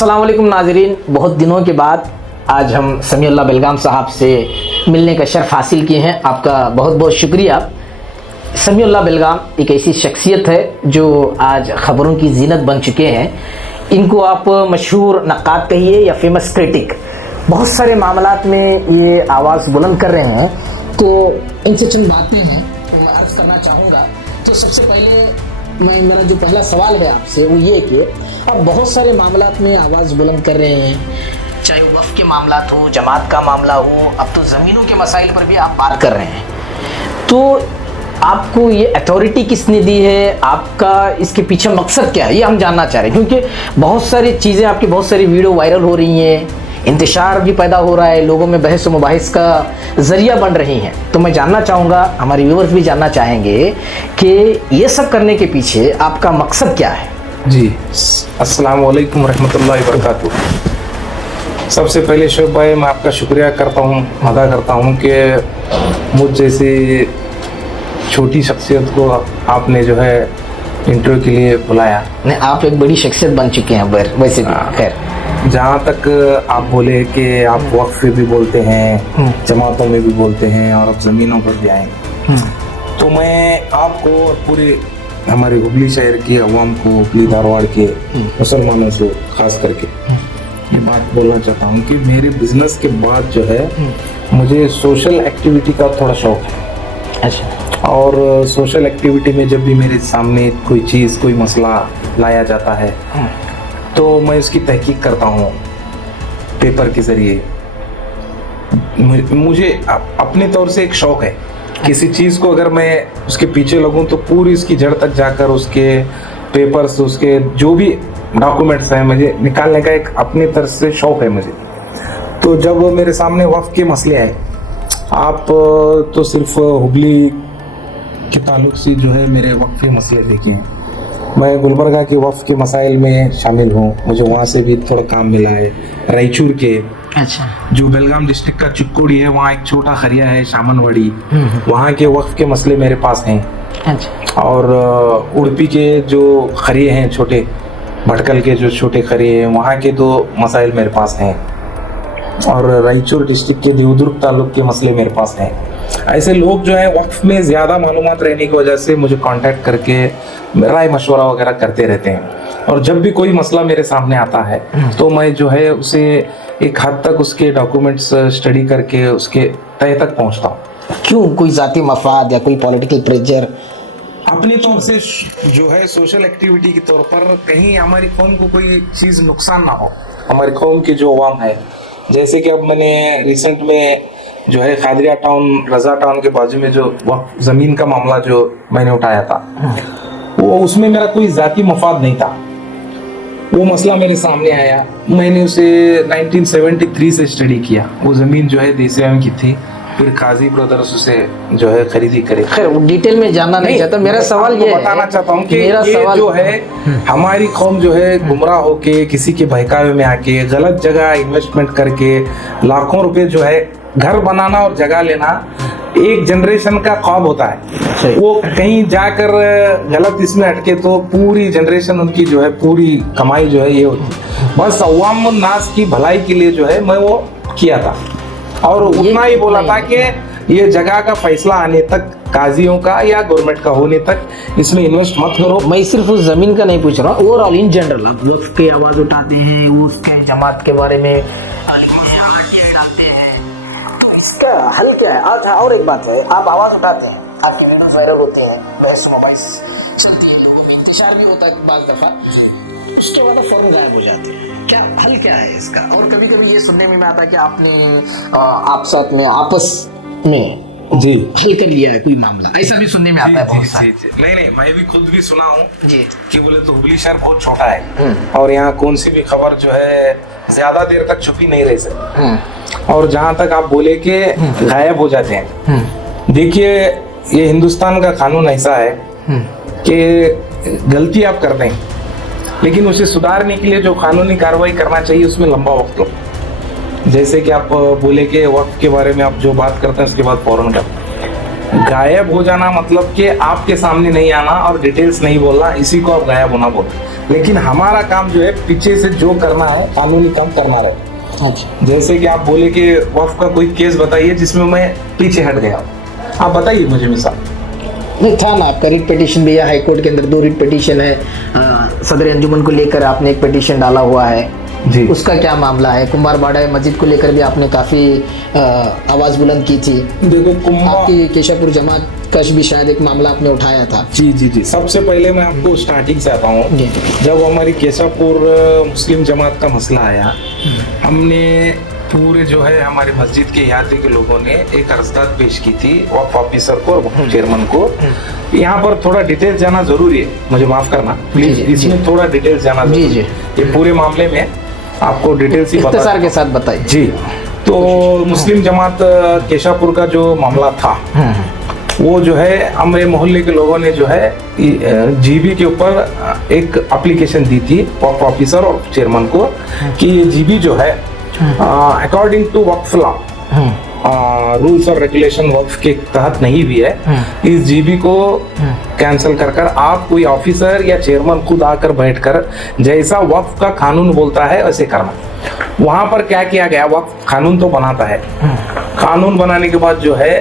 अस्सलाम वालेकुम नाज़रीन, बहुत दिनों के बाद आज हम समीउल्लाह बेलगाम साहब से मिलने का शर्फ हासिल किए हैं। आपका बहुत बहुत शुक्रिया। समीउल्लाह बेलगाम एक ऐसी शख्सियत है जो आज ख़बरों की जीनत बन चुके हैं। इनको आप मशहूर नक्काद कहिए या फेमस क्रिटिक, बहुत सारे मामलात में ये आवाज़ बुलंद कर रहे हैं। तो इनसे चंद बातें हैं तो मैं अर्ज़ करना चाहूँगा। तो सबसे पहले मेरा जो पहला सवाल है आपसे वो ये कि अब बहुत सारे मामलात में आवाज़ बुलंद कर रहे हैं, चाहे वफ़ के मामलात हो, जमात का मामला हो, अब तो ज़मीनों के मसाइल पर भी आप बात कर रहे हैं। तो आपको ये अथॉरिटी किसने दी है, आपका इसके पीछे मकसद क्या है, ये हम जानना चाह रहे हैं। क्योंकि बहुत सारी चीज़ें, आपकी बहुत सारी वीडियो वायरल हो रही हैं, इंतशार भी पैदा हो रहा है, लोगों में बहस व मुबाहिस का ज़रिया बन रही हैं। तो मैं जानना चाहूँगा, हमारे व्यूवर्स भी जानना चाहेंगे कि ये सब करने के पीछे आपका मकसद क्या है। जी, अस्सलाम वालेकुम रहमतुल्लाहि व बरकातुहू। सबसे पहले शोएब भाई, मैं आपका शुक्रिया करता हूँ, अदा करता हूँ कि मुझ जैसी छोटी शख्सियत को आपने जो है इंटरव्यू के लिए बुलाया। नहीं, आप एक बड़ी शख्सियत बन चुके हैं वैसे भी। खैर, जहाँ तक आप बोले कि आप वक्फ पे भी बोलते हैं, जमातों में भी बोलते हैं और अब ज़मीनों पर भी आएंगे, तो मैं आपको पूरे हमारे हुबली शहर के अवाम को, हुबली धारवाड़ के मुसलमानों से खास करके ये बात बोलना चाहता हूँ कि मेरे बिजनेस के बाद जो है मुझे सोशल एक्टिविटी का थोड़ा शौक है। अच्छा। और सोशल एक्टिविटी में जब भी मेरे सामने कोई चीज़, कोई मसला लाया जाता है तो मैं उसकी तहकीक करता हूँ पेपर के ज़रिए। मुझे अपने तौर से एक शौक़ है, किसी चीज़ को अगर मैं उसके पीछे लगूं तो पूरी उसकी जड़ तक जाकर उसके पेपर्स, उसके जो भी डॉक्यूमेंट्स हैं, मुझे निकालने का एक अपनी तरफ से शौक़ है मुझे। तो जब मेरे सामने वक्फ के मसले आए, आप तो सिर्फ हुबली के ताल्लुक से जो है मेरे वक्फ के मसले देखे हैं, मैं गुलबर्गा के वक्फ के मसाइल में शामिल हूँ, मुझे वहाँ से भी थोड़ा काम मिला है। रायचूर के, अच्छा, जो बेलगाम डिस्ट्रिक्ट का चिक्कोड़ी है, वहाँ एक छोटा खरिया है शामनवाड़ी, वहाँ के वक्फ के मसले मेरे पास हैं। अच्छा। और उड़पी के जो खरिये हैं, छोटे भटकल के जो छोटे खरिये हैं, वहाँ के 2 मसाइल मेरे पास हैं। और रायचूर डिस्ट्रिक्ट के देवदुर्ग ताल्लुक के मसले मेरे पास हैं। ऐसे लोग जो है वक्फ में ज़्यादा मालूमात रहने की वजह से मुझे कांटेक्ट करके राय मशवरा वगैरह करते रहते हैं। और जब भी कोई मसला मेरे सामने आता है तो मैं जो है उसे एक हद तक उसके डॉक्यूमेंट्स स्टडी करके उसके तय तक पहुंचता हूँ। क्यों, कोई ज़ाती मफाद या कोई पॉलिटिकल प्रेशर? अपनी तौर से जो है सोशल एक्टिविटी के तौर पर कहीं हमारी कौम को कोई चीज़ नुकसान ना हो, हमारी कौम की जो अवाम है। जैसे कि अब मैंने रिसेंट में जो है खादरिया टाउन, रजा टाउन के बाजू में जो वक्फ ज़मीन का मामला जो मैंने उठाया था, वो उसमें मेरा कोई ज़ाती मफाद नहीं था। वो मसला मेरे सामने आया, मैंने उसे 1973 से स्टडी किया। वो ज़मीन जो है देसियाम की थी, फिर काजी ब्रदर्स उसे जो है खरीदी करे। खैर, डिटेल में जानना नहीं चाहता। मेरा सवाल ये बताना चाहता हूँ कि मेरा ये सवाल जो है हमारी कौम जो है गुमराह होके, किसी के बहकावे में आके, गलत जगह इन्वेस्टमेंट करके लाखों रुपए जो है घर बनाना और जगह लेना एक जनरेशन का ख्वाब होता है। वो कहीं जाकर गलत इसमें अटके तो पूरी जनरेशन उनकी जो है पूरी कमाई जो है ये होती। बस अवाम नास की भलाई के लिए जो है मैं वो किया था और उतना ही बोला था कि ये जगह का फैसला आने तक, काजियों का या गवर्नमेंट का होने तक इसमें इन्वेस्ट मत करो। मैं सिर्फ उस जमीन का नहीं पूछ रहा हूँ, ओवरऑल इन जनरल आप वक्फ की आवाज उठाते हैं, उसके जमात के बारे में उठाते हैं, तो इसका हल क्या है? अच्छा, और एक बात है, आप आवाज उठाते हैं, आपकी वीडियोस वायरल होती हैं, बहस मुबाहिस चलती है, लोगों में इंतशार भी होता है बाज़ दफा, उसके बाद फौरन गायब हो जाते हैं। क्या हल क्या है इसका? और कभी कभी ये सुनने में आता है कि आपने आप साथ में आपस में जी हल कर लिया है कोई मामला, ऐसा भी सुनने में आता है बहुत सारा। नहीं, मैं भी खुद भी सुना हूँ जी कि बोले तो हुबली शहर बहुत छोटा है और यहाँ कौन सी भी खबर जो है ज्यादा देर तक छुपी नहीं रह सकती। और जहाँ तक आप बोले कि गायब हो जाते हैं, देखिए ये हिंदुस्तान का कानून ऐसा है कि गलती आप करते हैं लेकिन उसे सुधारने के लिए जो कानूनी कार्रवाई करना चाहिए उसमें लंबा वक्त लगता है। जैसे कि आप बोले कि वक्त के बारे में आप जो बात करते हैं उसके बाद फौरन कर, गायब हो जाना मतलब कि आपके सामने नहीं आना और डिटेल्स नहीं बोलना, इसी को आप गायब होना बोलते हैं। लेकिन हमारा काम जो है पीछे से जो करना है कानूनी काम करना रहे। अच्छा, जैसे कि आप बोले कि वक्फ का कोई केस बताइए जिसमें मैं पीछे हट गया, आप बताइए मुझे मिसाल। नहीं था ना, आपका रिट पिटीशन भी है हाईकोर्ट के अंदर, 2 रिट पिटीशन है। सदर अंजुमन को लेकर आपने एक पिटीशन डाला हुआ है जी, उसका क्या मामला है? कुंभारबाड़ा मस्जिद को लेकर भी आपने काफी आवाज बुलंद की थी। देखो आपकी केशापुर जमात का भी शायद एक मामला आपने उठाया था। जी जी जी, सबसे पहले मैं आपको स्टार्टिंग से आता हूँ। जी। जब हमारी केशापुर मुस्लिम जमात का मसला आया, हमने पूरे जो है हमारे मस्जिद के इलाके के लोगों ने एक अर्जदाद पेश की थी वक्फ ऑफिसर को और वक्फ चेयरमैन को। यहाँ पर थोड़ा डिटेल जाना जरूरी है, मुझे माफ करना प्लीज, जी, इसमें थोड़ा डिटेल जाना जी, जरूरी है। ये पूरे मामले में आपको डिटेल्स ही इख्तिसार के साथ बताइए। जी। तो मुस्लिम जमात केशापुर का जो मामला था वो जो है हमारे मोहल्ले के लोगों ने जो है जीबी के ऊपर एक एप्लीकेशन दी थी वक्फ ऑफिसर और चेयरमैन को कि ये जीबी जो है according to Waqf law rules और रेगुलेशन वक्फ के तहत नहीं भी है, इस जीबी को कैंसिल कर आप कोई ऑफिसर या चेयरमैन खुद आकर बैठकर जैसा वक्फ का कानून बोलता है वैसे करना। वहां पर क्या किया गया, वक्फ कानून तो बनाता है, कानून बनाने के बाद जो है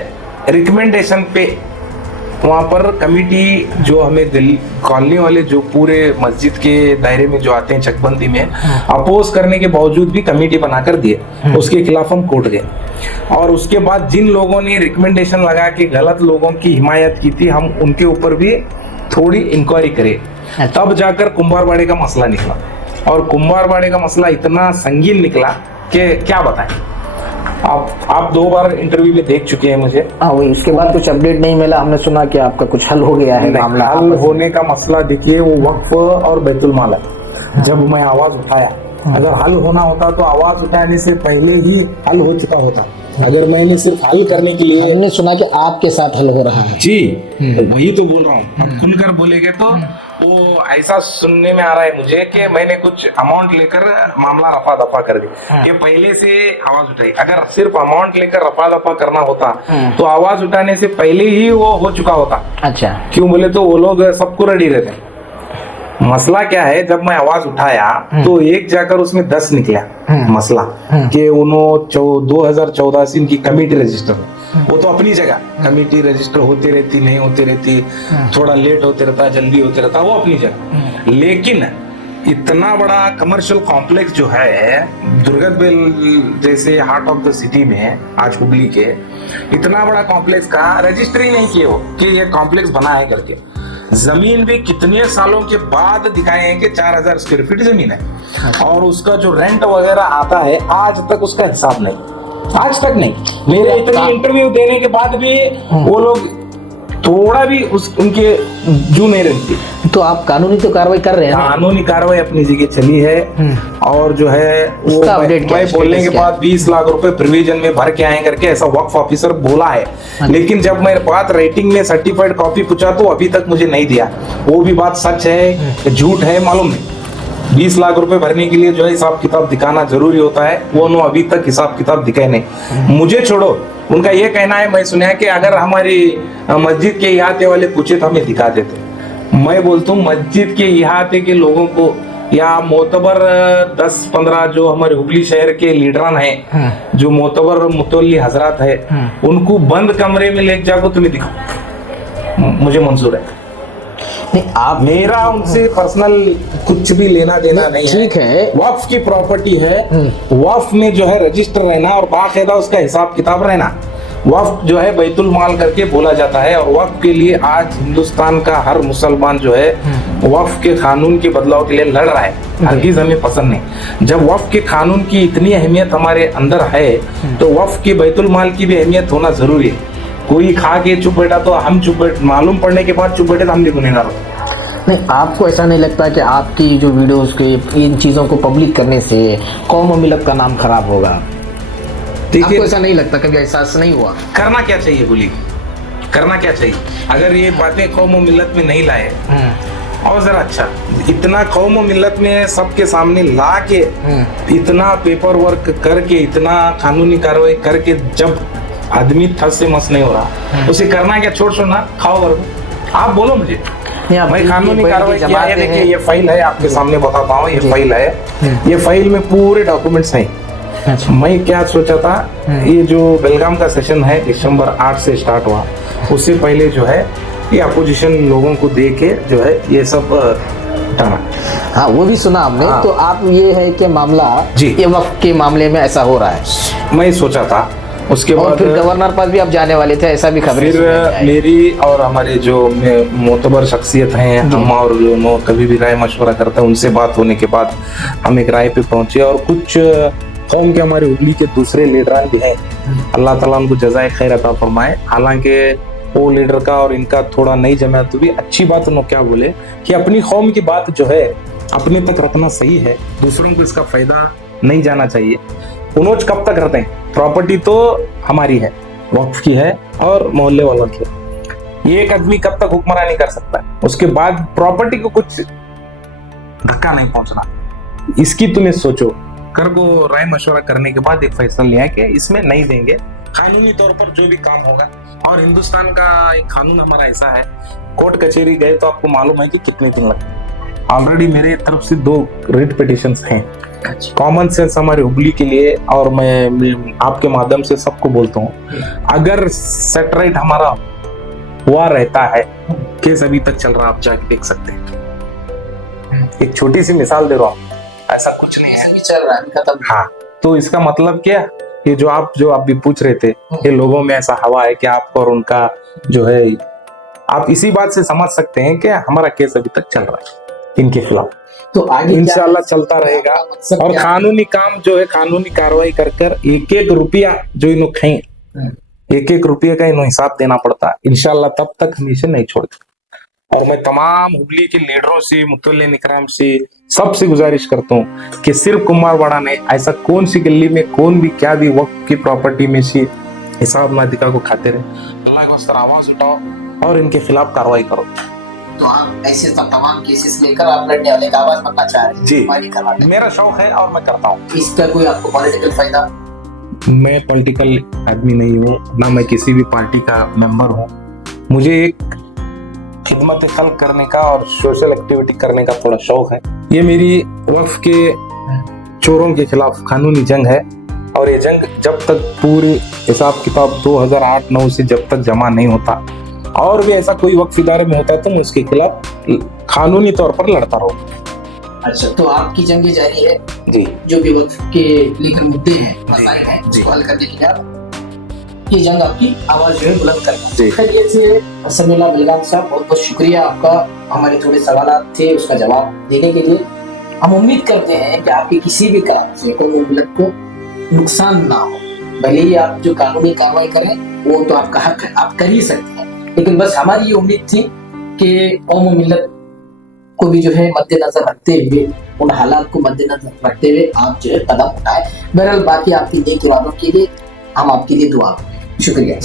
रिकमेंडेशन पे वहाँ पर कमेटी जो हमें दिल्ली कॉलोनी वाले जो पूरे मस्जिद के दायरे में जो आते हैं चकबंदी में अपोज करने के बावजूद भी कमेटी बनाकर दिए, उसके खिलाफ हम कोर्ट गए। और उसके बाद जिन लोगों ने रिकमेंडेशन लगा के गलत लोगों की हिमायत की थी, हम उनके ऊपर भी थोड़ी इंक्वायरी करे, तब जाकर कुंभारबाड़े का मसला निकला। और कुंभारबाड़े का मसला इतना संगीन निकला कि क्या बताएं। आप 2 बार इंटरव्यू में देख चुके हैं मुझे। हाँ, वही उसके बाद कुछ अपडेट नहीं मिला। हमने सुना कि आपका कुछ हल हो गया है मामला। हल होने का मसला देखिए वो वक्फ और बैतुल माल है। जब मैं आवाज उठाया, अगर हल होना होता तो आवाज उठाने से पहले ही हल हो चुका होता। अगर मैंने सिर्फ हल करने के लिए, हमने सुना कि आपके साथ हल हो रहा है। जी वही तो बोल रहा हूँ। अब खुलकर बोलेंगे तो वो ऐसा सुनने में आ रहा है मुझे कि मैंने कुछ अमाउंट लेकर मामला रफा दफा कर दिया, कि पहले से आवाज उठाई। अगर सिर्फ अमाउंट लेकर रफा दफा करना होता तो आवाज उठाने से पहले ही वो हो चुका होता। अच्छा, क्यों बोले तो वो लोग सबको रेडी रहते हैं। मसला क्या है, जब मैं आवाज उठाया तो एक जाकर उसमें 10 निकला मसला कि उन्होंने 2014 से इनकी कमेटी रजिस्टर, वो तो अपनी जगह कमेटी रजिस्टर होती रहती, नहीं होती रहती, थोड़ा लेट होते रहता, जल्दी होते रहता, वो अपनी जगह। लेकिन इतना बड़ा कमर्शियल कॉम्प्लेक्स जो है दुर्गत बेल जैसे हार्ट ऑफ द सिटी में आज हुबली के, इतना बड़ा कॉम्प्लेक्स का रजिस्ट्री नहीं किए हो कि ये कॉम्प्लेक्स बना है करके। जमीन भी कितने सालों के बाद दिखाए हैं कि 4000 स्क्वायर फीट जमीन है, और उसका जो रेंट वगैरह आता है आज तक उसका हिसाब नहीं, आज तक नहीं। मेरे इतने इंटरव्यू देने के बाद भी वो लोग थोड़ा भी उनके जू नहीं रहती। तो आप कानूनी तो कार्रवाई कर रहे हैं? कानूनी कार्रवाई अपनी जगह चली है। और जो है वो मैं बोलने के बाद 20 लाख रुपए प्रोविजन में भर के आए करके ऐसा वक्फ ऑफिसर बोला है। लेकिन जब मेरे पास रेटिंग में सर्टिफाइड कॉपी पूछा तो अभी तक मुझे नहीं दिया। वो भी बात सच है झूठ है मालूम नहीं। 20 लाख रुपए भरने के लिए जो है हिसाब किताब दिखाना जरूरी होता है, वो अभी तक हिसाब किताब दिखाए नहीं। मुझे छोड़ो, उनका ये कहना है, मैं सुना है कि अगर हमारी मस्जिद के इहाते वाले पूछे तो हमें दिखा देते। मैं बोलता हूँ मस्जिद के इहाते के लोगों को या मोतबर 10-15 जो हमारे हुबली शहर के लीडरान हैं, जो मोतबर मुतवल्ली हजरात है, उनको बंद कमरे में ले जाकर तुम्हें दिखाओ, मुझे मंजूर है। नहीं, आप मेरा उनसे पर्सनल कुछ भी लेना देना नहीं है। ठीक है, वक्फ की प्रॉपर्टी है, वक्फ में जो है रजिस्टर रहना और बाकायदा उसका हिसाब किताब रहना। वक्फ जो है बैतुल माल करके बोला जाता है, और वक्फ के लिए आज हिंदुस्तान का हर मुसलमान जो है वक्फ के कानून के बदलाव के लिए लड़ रहा है। हरगिज हमें पसंद नहीं। जब वक्फ के कानून की इतनी अहमियत हमारे अंदर है तो वक्फ की बैतुल माल की भी अहमियत होना जरूरी है। कोई खा के चुप बैठा तो हम चुप बैठ, मालूम पड़ने के बाद चुप बैठे तो हम भी गुनहगार होते। नहीं, आपको ऐसा नहीं लगता कि आपकी जो वीडियोस के इन चीज़ों को पब्लिक करने से कौम और मिलत का नाम खराब होगा? आपको ऐसा नहीं लगता, कभी एहसास नहीं हुआ? करना क्या चाहिए बोलिए, करना क्या चाहिए? अगर ये बातें कौम और मिलत में नहीं लाए और जरा अच्छा, इतना कौम और मिलत में सबके सामने ला के, इतना पेपर वर्क करके, इतना कानूनी कार्रवाई करके जब आदमी थस से मस नहीं हो रहा, उसे करना क्या, छोड़ छोड़ना, खाओ वर्ग। आप बोलो मुझे, मैं कानूनी कार्रवाई किया है। देखिए ये फाइल है, आपके सामने बताता हूँ, ये फाइल है, ये फाइल में पूरे डॉक्यूमेंट्स हैं। अच्छा। मैं क्या सोचा था, ये जो बेलगाम का सेशन है दिसंबर 8 से स्टार्ट हुआ, उससे पहले जो है ये अपोजिशन लोगों को दे के जो है ये सब हटाना। हाँ, वो भी सुना हमने। हाँ। तो आप ये है कि मामला जी। ये वक्त के मामले में ऐसा हो रहा है, मैं सोचा था। उसके और बाद फिर गवर्नर पास भी आप जाने वाले थे, ऐसा भी खबरें फिर सुनने में आई। मेरी और हमारे जो मोतबर शख्सियत हैं, हम और जो कभी भी राय मशवरा करते हैं, उनसे बात होने के बाद हम एक राय पे पहुंचे। और कुछ कौम के हमारे उबली के दूसरे लीडरान भी हैं, अल्लाह ताला उनको जज़ाए खैर अता फरमाए। हालांकि वो लीडर का और इनका थोड़ा नहीं जमा, तो भी अच्छी बात उन्होंने क्या बोले कि अपनी कौम की बात जो है अपने तक रखना सही है, दूसरों को इसका फायदा नहीं जाना चाहिए। उन्होंने कब तक रहते हैं, प्रॉपर्टी तो हमारी है, वक्फ की है और मोहल्ले वालों की है। ये एक आदमी कब तक हुक्मरानी कर सकता है, उसके बाद प्रॉपर्टी को कुछ धक्का नहीं पहुंचना, इसकी तुम्हें सोचो। कर को राय मशवरा करने के बाद एक फैसला लिया कि इसमें नहीं देंगे, कानूनी तौर पर जो भी काम होगा। और हिंदुस्तान का एक कानून हमारा ऐसा है, कोर्ट कचहरी गए तो आपको मालूम है कि कितने दिन लगते हैं। ऑलरेडी मेरे तरफ से 2 रिट पिटिशंस हैं। कॉमन सेंस हमारे हुबली के लिए, और मैं आपके माध्यम से सबको बोलता हूँ, अगर सेटराइट हमारा हुआ रहता है, केस अभी तक चल रहा, आप जाके देख सकते हैं। एक छोटी सी मिसाल दे रहा हूँ, ऐसा कुछ नहीं है, चल रहा है, खत्म। हाँ, तो इसका मतलब क्या, ये जो आप भी पूछ रहे थे, ये लोगों में ऐसा हवा है कि आपको और उनका जो है, आप इसी बात से समझ सकते हैं कि हमारा केस अभी तक चल रहा है इनके खिलाफ। तो आगे इंशाल्लाह चलता रहेगा। और कानूनी काम जो है, कानूनी कार्रवाई कर कर एक एक रुपया जो इन्हों खाई, एक एक रुपये का इन्हों हिसाब देना पड़ता है। इंशाल्लाह तब तक हम इसे नहीं छोड़ते। और मैं तमाम हुबली के लीडरों से, मुतल्लिन इकराम से, सबसे गुजारिश करता हूँ कि सिर्फ कुमारवाड़ा ने ऐसा कौन सी गली में कौन भी क्या भी वक्त की प्रॉपर्टी में से हिसाब ना दिखा को खाते रहे। अल्लाह के वास्ते आवाज उठाओ और इनके खिलाफ कार्रवाई करो। तो आप ऐसे तमाम केसेस लेकर आप लड़ने वाले का आवाज बनना चाह रहे हैं जी, मेरा शौक है और मैं करता हूँ। इसका कोई आपको पॉलिटिकल फायदा? मैं पॉलिटिकल आदमी नहीं हूँ, ना मैं किसी भी पार्टी का मेंबर हूँ। मुझे एक खिदमत खल्क करने का और सोशल एक्टिविटी करने का थोड़ा शौक है। ये मेरी वक्फ के चोरों के खिलाफ कानूनी जंग है, और ये जंग जब तक पूरी हिसाब किताब 2008-9 से जब तक जमा नहीं होता, और भी ऐसा कोई वक्फ इदारे में होता है, तो मैं उसके खिलाफ कानूनी तौर पर लड़ता रहूंगा। अच्छा, तो आपकी जंग जारी है जी, जो भी वक्फ के लेकर मुद्दे हैं, मसाइल हैं, उसको हल करने के लिए ये जंग आपकी आवाज जो है बुलंद करना। खैरियत से समीउल्लाह बेलगाम साहब, बहुत बहुत शुक्रिया आपका, हमारे थोड़े सवाल थे उसका जवाब देने के लिए। हम उम्मीद करते हैं कि आपके किसी भी काम से कौम मिल्लत को नुकसान ना हो। भले ही आप जो कानूनी कार्रवाई करें वो तो आपका हक है, आप कर ही सकते हैं, लेकिन बस हमारी ये उम्मीद थी कि कौम मिल्लत को भी जो है मद्देनजर रखते हुए, उन हालात को मद्देनजर रखते हुए आप जो है कदम उठाए। बहरहाल बाकी आपकी नेक इरादों के लिए हम आपके लिए दुआ। शुक्रिया।